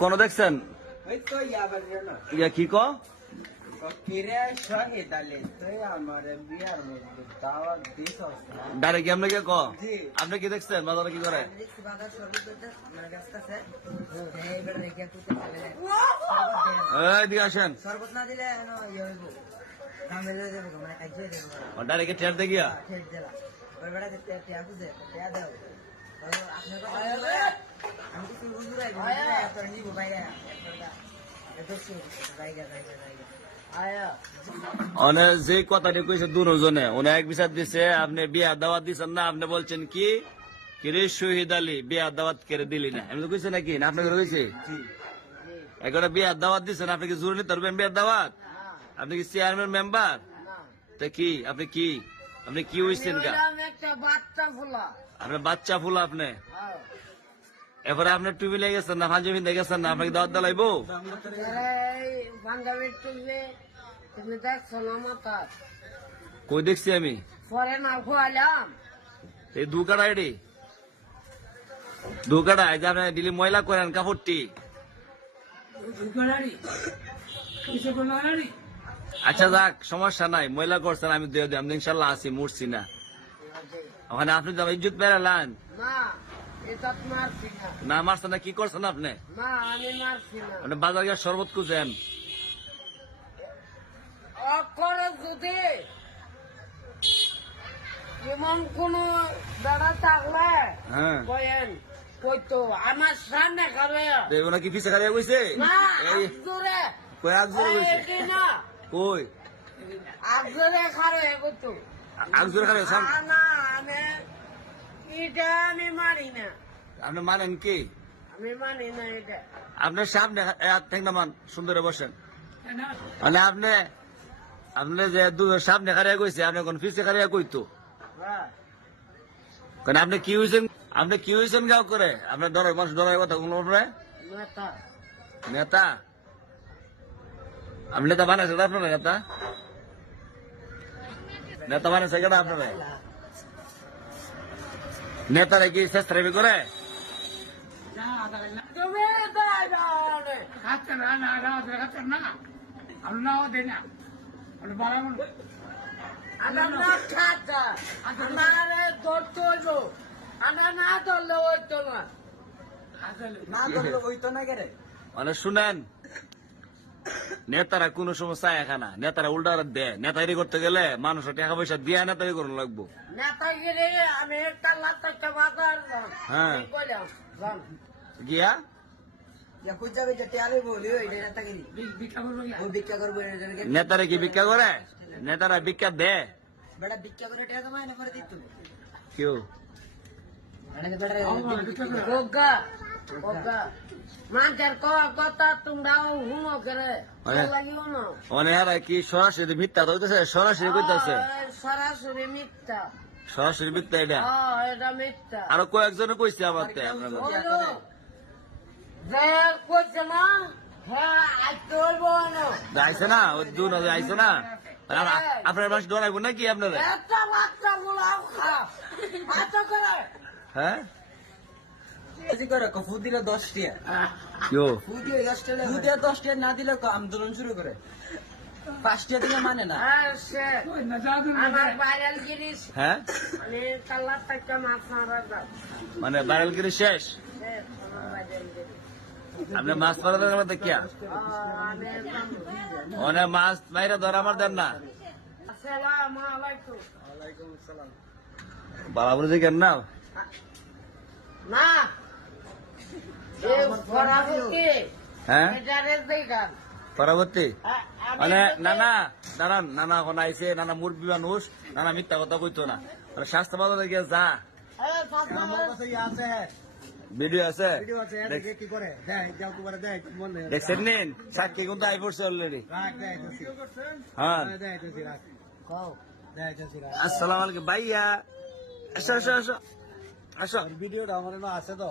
কোন দেখছেন? ইয়া কি ক? ডাইরেক্ট আপনি কে ক? আপনি কি দেখছেন? বাজারে কি করে? দিকে আসেন। ইয়ে মানে ডাইরেক্ট টের দে ঠেট দিলা অনে যে কথাটি কইছে দুজনে উনি এক বিচার দিছে, আপনি বিয়া দাওয়াত দিছেন না, আপনি বলছেন কি? কিরে শহীদ আলী, বিয়া দাওয়াত করে দিলি না। এমনি কইছে নাকি? না আপনাকে কইছে? একটা বিয়া দাওয়াত দিছেন, আপনি কি জোর নিতে পারবেন বিয়ার দাওয়াত? আপনি কি চেয়ারম্যান মেম্বার তা কি? আপনি কি? আপনি কি হইছেন কা একটা বাচ্চা ফুলা। আপনি বাচ্চা ফুল আপনি? এরপরে আপনি টুবি লেগে গেছেন না পাঞ্জাবি লেগে গেছেন না আপনাকে দাওয়াত দালাইবো টুপি কই দেখছি আমি? পরে না খোয়ালাম এই দু কাটা এটি। দু কাটা এই যে আপনি দিলি ময়লা করেন কাপড়টি। আচ্ছা যাক সমস্যা নাই। ময়লা করছেন আমি দিয়ে দিই। আমি ইনশাল্লাহ আছি মরছি না। ওখানে আপনি তো ইজ্জত বেড়ালেন না মারছেন না কি করছেন আপনি? বাজার গিয়ে শরবত খুঁজেন। যদি এমন কোন বেড়া থাকলে হ্যাঁ। কইতো আমার সামনে খাবে। কি পিছে খালিয়া কইছে? না এই কই আগ জোরে কইছে? না? কই? আগ জোরে খালিয়া সাম না, আমি এটা আমি মানি না। আপনি মানেন কি? আমি মানি না এটা। আপনার সামনে মান সুন্দরে বসেন। মানে আপনি আপনি যে দুধের সামনে খারিয়া কইছে আপনি কোন পিছে খারিয়া কইতো? হ্যাঁ। কারণ আপনি কি হয়েছেন আপনি কি হয়েছেন গাও করে? আপনার ডরের মানুষ ডরের কথা কোনো নেতা। নেতা? আপনি নেতা বানাইছে তো আপনার নেতা নেতা বানাইছে কেন আপনার নেতারা কি শেষ করে না গেরে মানে শুনেন নেতারা কোন সময় চায় খানা নেতারা উল্টা দেয়। নেতাগিরি করতে গেলে মানুষের টাকা পয়সা দিয়ে নেতাগিরি করুন লাগবো। নেতাগিরি আমি একটা লাত্তাকে বাজার হ্যাঁ। গিয়া? নেতারা কি ভিক্ষা করে? নেতারা ভিক্ষা দেয়। কেউ? আরে। লাগিও না? এরা কি সরাসরি মিথ্যা তো হইতেছে সরাসরি কইতাছে? আহ, সরাসরি মিথ্যা। সরাসরি মিথ্যা এটা? হ্যাঁ এটা মিথ্যা। আরও কয়েকজনে কইছে আমার কইছে না হ্যাঁ ওই দু নজর আইছে না? আ- আপনার মানুষ ডরাইবো নাকি আপনারা আচ্ছা হ্যাঁ? ফু দিলে দশ টিয়া ফু দিয়ে দশ টিয়া ফু দিয়ে দশ টিয়া না দিলে আন্দোলন শুরু করে। পাঁচ টিয়া দিলে মানে না। হ্যাঁ আমার ভাইরাল হ্যাঁ? থেকে মাছ মারা মানে বাইরেলগিরি শেষ? আপনি মাছ মারা দেন আমার দেখিয়া। অনেক মাছ মাইরা ধর আমার দেন না। আসসালামু আলাইকুম। বালাবুরি যে কেন না না হ্যাঁ? পরবর্তী? মানে নানা দাঁড়ান নানা এখন নানা মুরব্বী মানুষ নানা মিথ্যা কথা কইতো না। মানে স্বাস্থ্য বাজারে গিয়ে যা। ভিডিও আছে? মন দেখছেন নিন সাক্ষী কিন্তু আই পড়ছে অলরেডি হ্যাঁ। রাখ। আসসালামু আলাইকুম ভাইয়া। আসো আসো আসো। আসো। ভিডিওটা আমার আছে তো।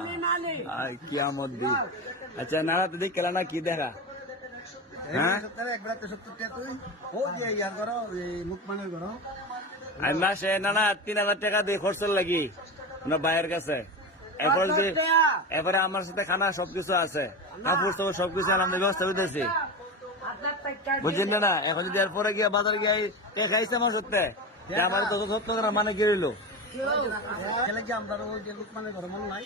ও আমি মানি আয় কি আমদ দি আচ্ছা নাড়াতে দেখ কেলা না কি দেখা? হ্যাঁ? তুই না না তিন হাজার টাকা দিয়ে খরচ লাগি না ভাইয়ের কাছে? এরপর আমার সাথে খানা সবকিছু আছে কাপড় সব সবকিছু আমি ব্যবস্থা করতেছি বুঝলেন না এখন যদি এরপরে গিয়ে বাজার গিয়ে খাইছে আমার সত্যি আমার তো সত্য মানে কি রইল? কি আমরা ওই যে মুখমানের ঘর মন নাই?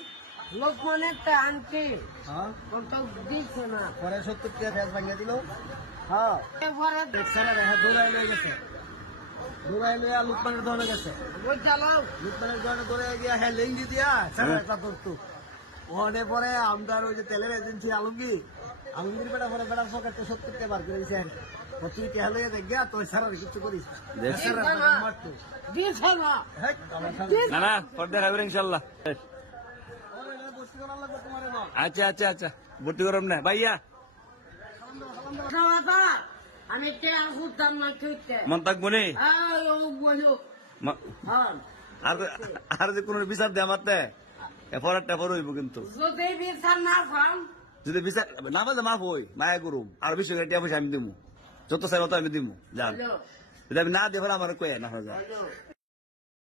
লোকমানের হ্যাঁ? দিচ্ছে না। পরে সত্তর টাকা ফেস ভাঙিয়ে দিল। হ্যাঁ। হ্যাঁ দৌড়াই লয়ে গেছে। দৌড়াই লইয়া লুকমানের দৌড়ে গেছে। ওই চালাও। লুকমানের দৌড়ে দৌড়ে গিয়া হ্যাঁ লেঙ্গি দিয়া একটা ধরতো ওখানে পরে আমদার ওই যে তেলের এজেন্সি আলমগীর। আলমগীর বেটা পরে বেটার পকেটে সত্তর টাকা বার করে দিয়েছে তুই কে হলে দেখ গিয়া তুই স্যার কিছু করিস না। ইনশাল্লাহ ওরে, এটা বসতে করার লাগবে তোমার না আচ্ছা আচ্ছা আচ্ছা। ভর্তি করব না ভাইয়া। আমি মন থাকব নি আর আর যে কোনো বিচার দিয়ে আমার তে এরপরটা পর হইব কিন্তু। যদি বিচার না পান। যদি বিচার না পালে মাফ হই মায়া করুম। আর বেশি টিয়া পয়সা আমি দিমু। যত চাই তত আমি দিমু। যান। যদি আমি না ফেলে আমার কয়ে না যা